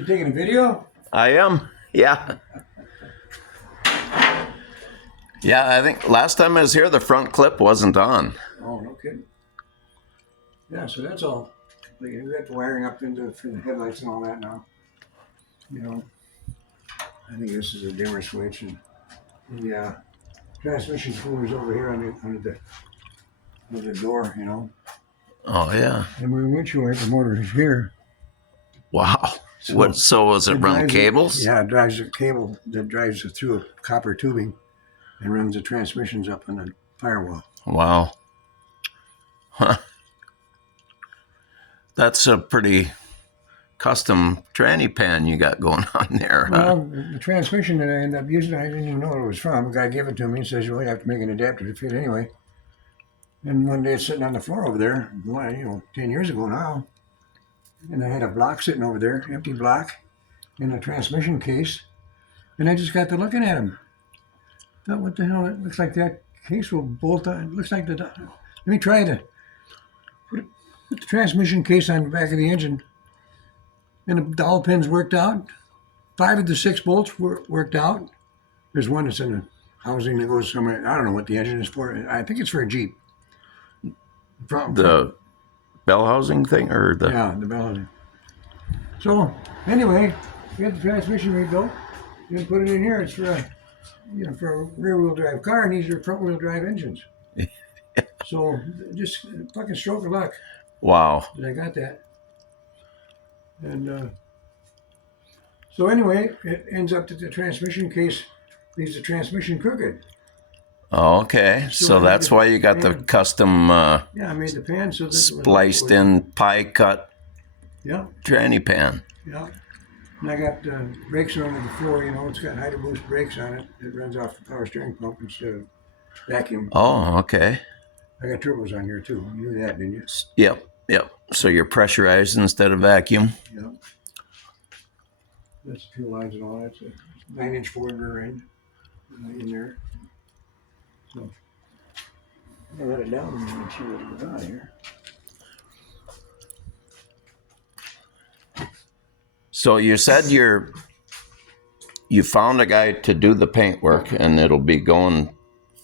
You taking a video? I am. Yeah. Yeah, I think last time I was here, the front clip wasn't on. Oh, no kidding. Yeah, so that's all. You got the wiring up into for the headlights and all that now. You know, I think this is a dimmer switch, and the transmission cooler's over here under the door. You know, Oh, yeah. and my windshield wiper motor is here. Wow. So So was it run cables? Yeah, it drives a cable that drives it through a copper tubing and runs the transmissions up on the firewall. Wow. Huh. That's a pretty custom tranny pan you got going on there. Huh? Well, the transmission that I ended up using, I didn't even know what it was from. A guy gave it to me and says, well, you have to make an adapter to fit anyway. And one day it's sitting on the floor over there, 10 years ago now. And I had a block sitting over there, empty block, in a transmission case. And I just got to looking at him. Thought, what the hell? It looks like that case will bolt on. It looks like let me try to put the transmission case on the back of the engine. And the dowel pins worked out. 5 of the 6 bolts worked out. There's one that's in the housing that goes somewhere. I don't know what the engine is for. I think it's for a Jeep. The bell housing thing or the... Yeah, the bell housing. So anyway, we had the transmission rebuilt. You put it in here. It's for a rear-wheel drive car, and these are front-wheel drive engines. So just fucking stroke of luck. Wow. That I got that. And so anyway, it ends up that the transmission case leaves the transmission crooked. Oh, okay. So that's why you got the custom yeah, I made the pan so that spliced in pie cut tranny pan. Yeah. And I got brakes are under the floor, it's got Hydro Boost brakes on it. It runs off the power steering pump instead of vacuum. Oh, okay. I got turbos on here too. You knew that, didn't you? Yep. So you're pressurized instead of vacuum. Yeah. That's the fuel lines and all that. It's a 9-inch forward rear end in there. So I'll let it down and see what goes on here. So you said you found a guy to do the paint work, and it'll be going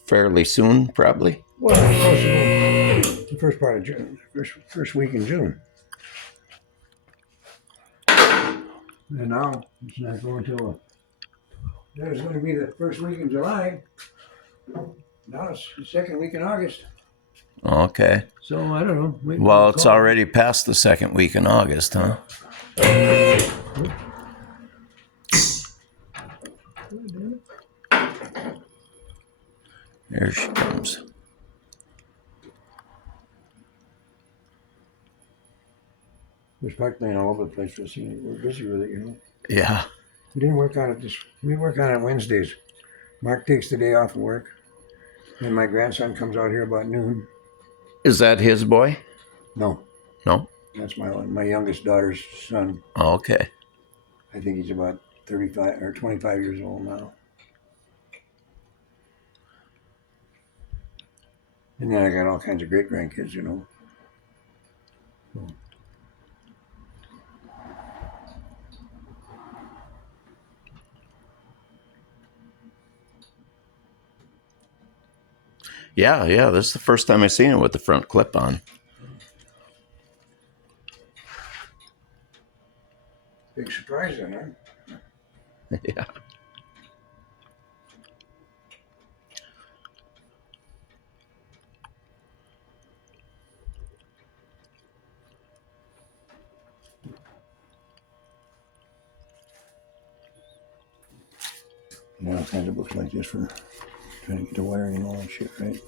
fairly soon, probably. Well, the first part of June, first week in June. And now it's not going till that was going to be the first week in July. Now it's the second week in August. Okay. So I don't know. Well, it's already past the second week in August, huh? There she comes. There's spark plane all over the place. We're busy with it, Yeah. We didn't work on it we work on it Wednesdays. Mark takes the day off of work. And my grandson comes out here about noon. Is that his boy? No. No? That's my youngest daughter's son. Oh, okay. I think he's about 35 or 25 years old now. And then I got all kinds of great grandkids, So. Yeah. This is the first time I've seen it with the front clip on. Big surprise then, huh? Yeah. All kinds of books like this for trying to get the wiring and all that shit, right?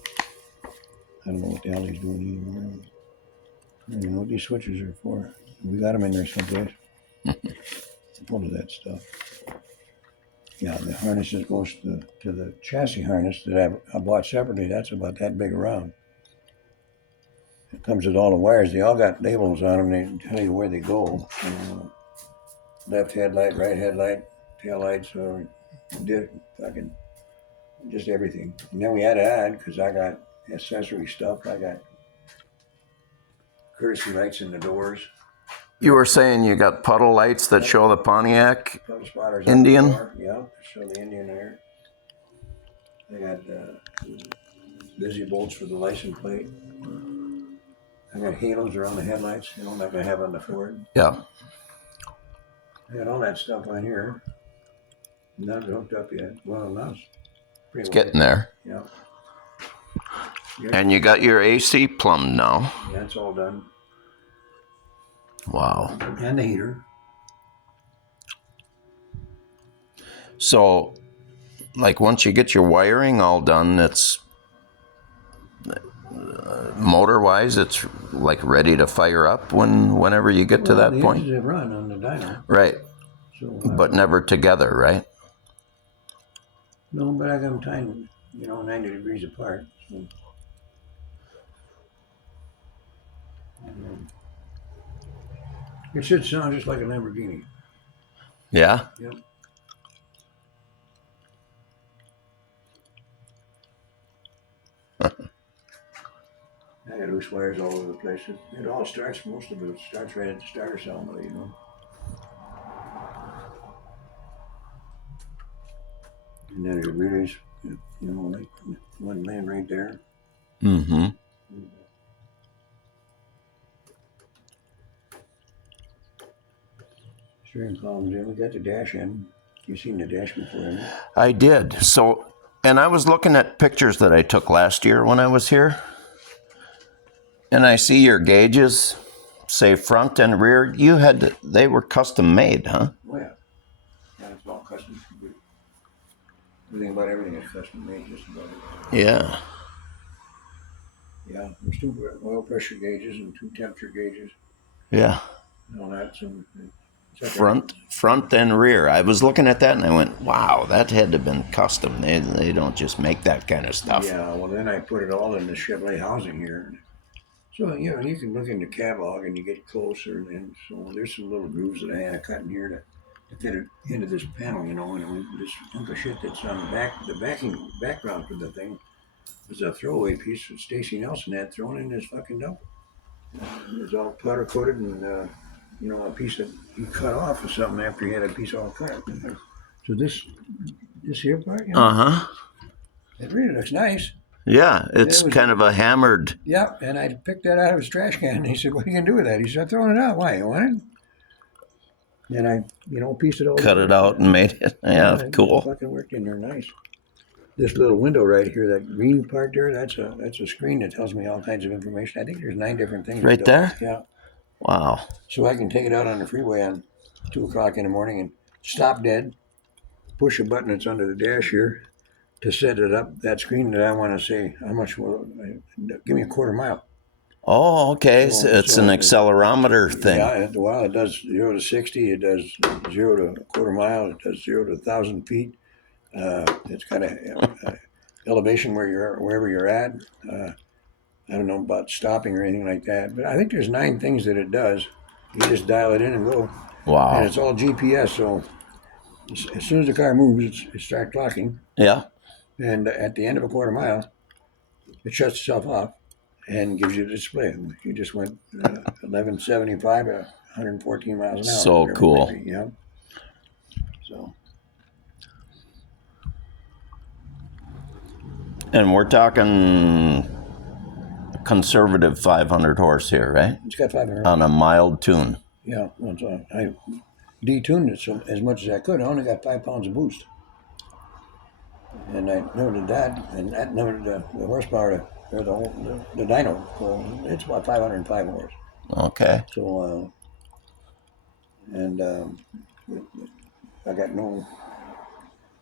I don't know what the hell he's doing anymore. I don't even know what these switches are for. We got them in there someplace. Full of that stuff. Yeah, the harness that goes to the chassis harness that I bought separately, that's about that big around. It comes with all the wires. They all got labels on them. They tell you where they go. Left headlight, right headlight, tail lights, fucking just everything. And then we had to add, because I got accessory stuff. I got courtesy lights in the doors. You were saying you got puddle lights that show the Pontiac Puddle spotters Indian? on the floor. Yeah, show the Indian there. I got busy bolts for the license plate. I got halos around the headlights, like I have on the Ford. Yeah. I got all that stuff on here. Not hooked up yet. Well, now it's pretty It's well getting there. Yeah. And you got your AC plumbed now. Yeah, it's all done. Wow. And the heater. So, like, once you get your wiring all done, it's motor-wise, it's like ready to fire up whenever you get to that the point. engines have run on the dyno. Right. So, But never together, right? No, but I got them timed, 90 degrees apart. So. It should sound just like a Lamborghini. Yeah. Yep. I got loose wires all over the place. It all starts, most of it starts right at the starter solenoid, And then it relays, like one laying right there. Mm-hmm. Steering columns in. We got the dash in. You've seen the dash before, haven't you? I did. So, and I was looking at pictures that I took last year when I was here. And I see your gauges, say front and rear. They were custom made, huh? Oh, yeah. Yeah, it's all custom. Everything about everything is custom made, just about it. Yeah. Yeah, there's 2 oil pressure gauges and 2 temperature gauges. Yeah. And all that. So Front and rear. I was looking at that and I went, wow, that had to have been custom. They don't just make that kind of stuff. Yeah, well, then I put it all in the Chevrolet housing here. So, you can look in the catalog and you get closer. And so there's some little grooves that I had to cut in here to fit it into this panel, and this hunk of shit that's on the back, the background for the thing was a throwaway piece that Stacy Nelson had thrown in his fucking dump. It was all powder coated and, a piece that he cut off or something after he had a piece all cut. So this here part, Uh-huh. It really looks nice. Yeah, it's kind of a hammered. Yeah, and I picked that out of his trash can. And he said, "What are you gonna do with that?" He said, "I'm throwing it out. Why? You want it?" And I, pieced it all. Cut it out and made it. Yeah, cool. It fucking worked in there nice. This little window right here, that green part there, that's a screen that tells me all kinds of information. I think there's 9 different things. Right there? Yeah. Wow. So I can take it out on the freeway on 2:00 in the morning and stop dead, push a button that's under the dash here to set it up, that screen that I want to say, how much give me a quarter mile. Oh, okay. So it's an accelerometer thing. Yeah, it does 0 to 60. It does 0 to a quarter mile. It does 0 to 1,000 feet. It's got a elevation wherever you're at. I don't know about stopping or anything like that, but I think there's 9 things that it does. You just dial it in and go. Wow. And it's all GPS, so as soon as the car moves, it starts clocking. Yeah. And at the end of a quarter mile, it shuts itself off and gives you the display. You just went 1175 to 114 miles an hour. So cool. Yeah. So. And we're talking conservative 500 horse here, right? It's got 500. On a mild tune. Yeah. I detuned it as much as I could. I only got 5 pounds of boost. And I noted that, and that noted the horsepower, or the dyno. So it's about 505 horse. Okay. So,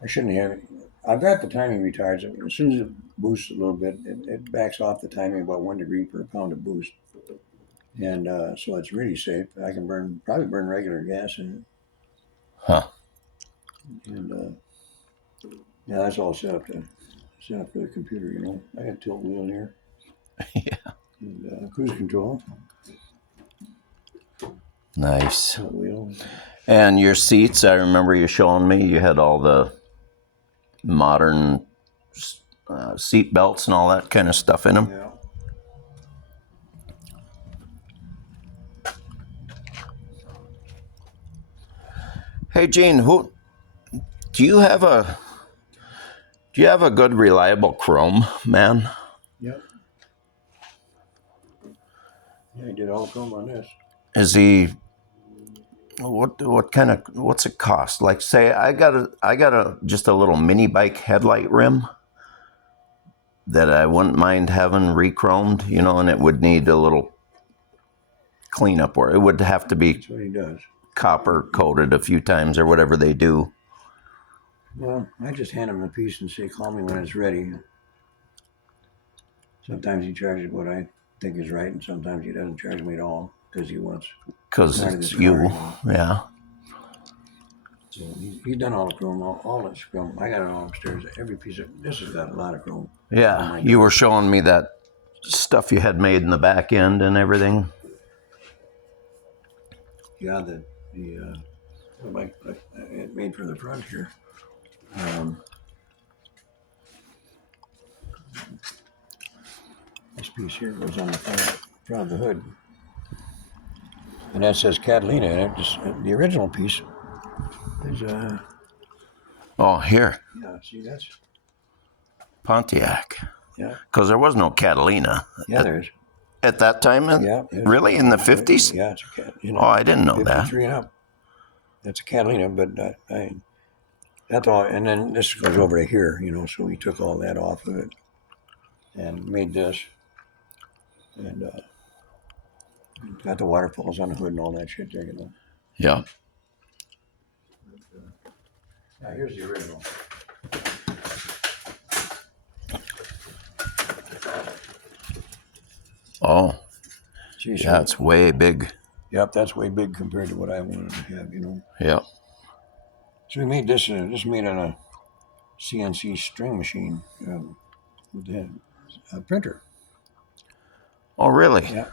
I shouldn't have it. I've got the timing retards. As soon as it boosts a little bit, it backs off the timing about 1 degree per pound of boost. And so it's really safe. I can probably burn regular gas in it. Huh. And yeah, that's all set up for the computer, I got a tilt wheel here. Yeah. And cruise control. Nice. Tilt wheel. And your seats, I remember you showing me, you had all the modern seat belts and all that kind of stuff in them. Yeah. Hey, Gene, do you have a good reliable chrome man? Yep. Yeah, he did all the chrome on this. Is he what's it cost? Like, say I got a just a little mini bike headlight rim that I wouldn't mind having re-chromed, and it would need a little cleanup, or it would have to be That's what he does. copper coated a few times or whatever they do. Well, I just hand him a piece and say, call me when it's ready. Sometimes he charges what I think is right, and sometimes he doesn't charge me at all because he wants. Because it's you, yeah. So he's done all the chrome, all this chrome. I got it all upstairs. Every piece of this has got a lot of chrome. Yeah, you were showing me that stuff you had made in the back end and everything. Yeah, it made for the front here. This piece here goes on the front of the hood, and that says Catalina in it. The original piece is Oh, here, yeah. See, that's Pontiac. yeah. Because there was no Catalina. Yeah, there's. At that time? Yeah. Really? In the 50s? Yeah, it's a cat. Oh, I didn't know that. 53 and up. That's a Catalina, but that's all. And then this goes over to here, so we took all that off of it and made this. And got the waterfalls on the hood and all that shit there, Yeah. Now, here's the original. Oh, See, yeah, it's way big. Yep, that's way big compared to what I wanted to have, Yeah. So we made this made on a CNC string machine with a printer. Oh, really? Yeah.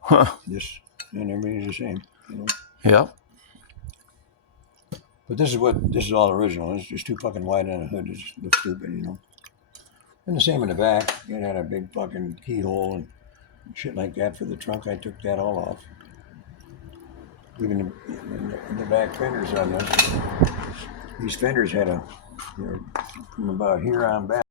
Huh. This and everything's the same, Yeah. But this is all original. It's just too fucking wide on the hood. It just looks stupid, And the same in the back. It had a big fucking keyhole and shit like that for the trunk. I took that all off. Even the back fenders on this. These fenders had from about here on back.